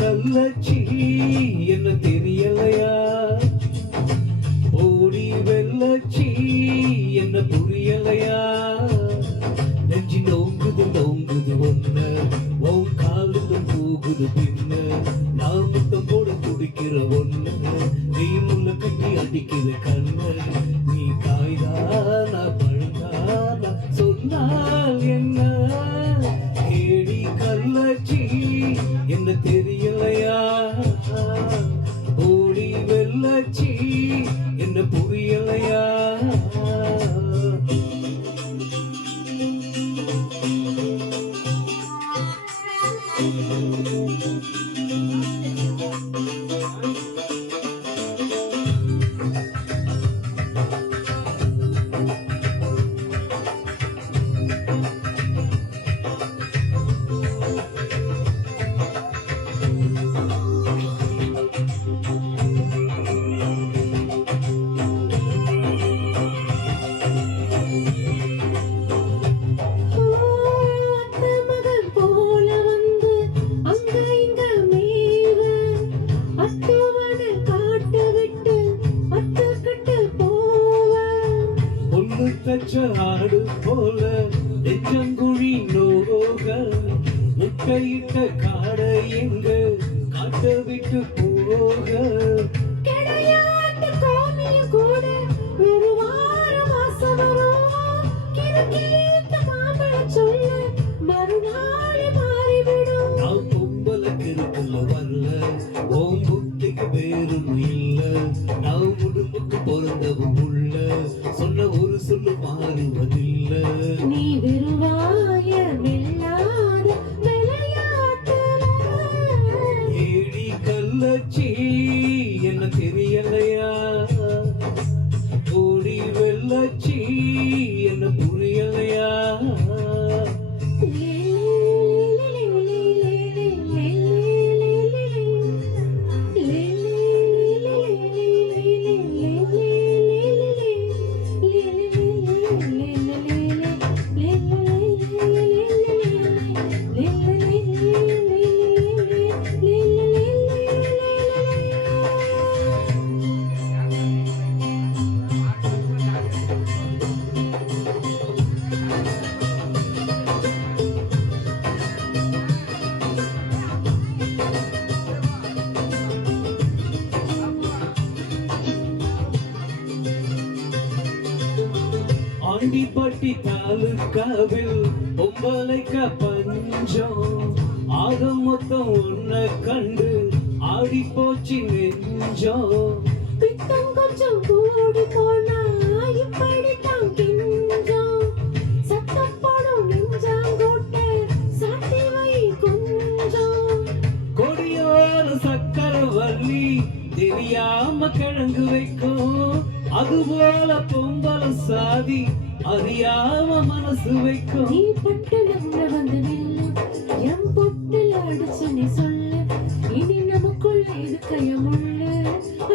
கள்ளச்சி என்ன தெரியலையா? ஓடி வெள்ளச்சி என்ன புரியலையா? நெஞ்சி நோங்குது நோங்குது ஒன்ன உன் காலுக்கு போகுது பின்ன நான் முத்தம் போட துடிக்கிற ஒன்ன நீ முள்ள கட்டி அடிக்கிற கண்ண நீ காய்தானா பழுதானா சொன்னால் என்ன? ஏடி கள்ளச்சி என்ன தெரியலையா? ஓடி வெள்ளச்சி என்ன புரியலையா? ஆடு போல நெஞ்சங்குழி நோக முட்டையிட்ட காடை எங்க காட்ட விட்டு போக கிடையாட்டு கோமிய கூட ஒரு வாரம் மாசம் வரும் கிறுக்கீத்த மாம்பழ சொல்ல மறுநாள் மாறிவிடும். நான் பொம்பளுக்கு இருக்குல்ல வரல ஓம் புத்திக்கு பேரும் இல்ல நான் உடும்புக்கு பிறந்தவும் உள்ள சொன்ன ஒரு சொல்லு மாறுவதில்ல. நீ விருவாய வெள்ளாத விளையாட்டுல ஏடி கள்ளச்சி என்ன தெரியலையா? ஓடி வெள்ளச்சி என்ன புரியலையா? ஆண்டிப்பட்டி தாலுக்காவில் பொம்பளைக்க பஞ்சம் ஆக மொத்தம் ஒன்ன கண்டு ஆடி போச்சு நெஞ்சம். பித்தம் கொஞ்சம் கூடி போனா இப்படித்தான் கிஞ்சம் சத்தம் போடும் நெஞ்சாங்கோட்டை சாத்தி வை கொஞ்சம். கொடியோர சக்கரவள்ளி தெரியாம கிழங்கு வைக்கும் அதுபோல பொம்பல சாதி அறியாம மனசு வைக்கும். நீ பட்டுல வந்து நில்லு என் பொட்டுல அடிச்சு நீ சொல்லு இனி நமக்குள்ள இருக்கைய முள்ளு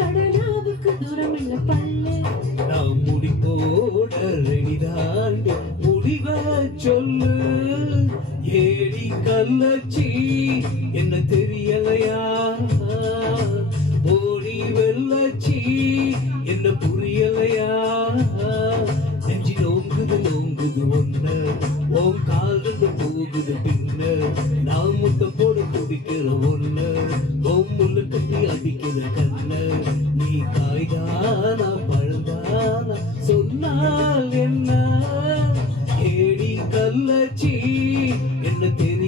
அடனாவுக்கு தூரம் இல்ல பல்லு. நான் முடி போட ரெடிதாண்டி முடிவ சொல்லு. ஏடி கள்ளச்சி என்ன தெரியலையா? ஓடி வெள்ளச்சி என்ன புரியலையா? நெஞ்சி நோங்குது நோங்குது ஒன்ன உன் காலுக்கு போகுது பின்ன நான் முத்தம் போட துடிக்கிற ஒன்ன உன் முள்ளு கட்டி அடிக்கிற கண்ண நீ காய்தானா பழுதானா சொன்னால் என்ன? ஏடி கள்ளச்சி என்ன தெரிய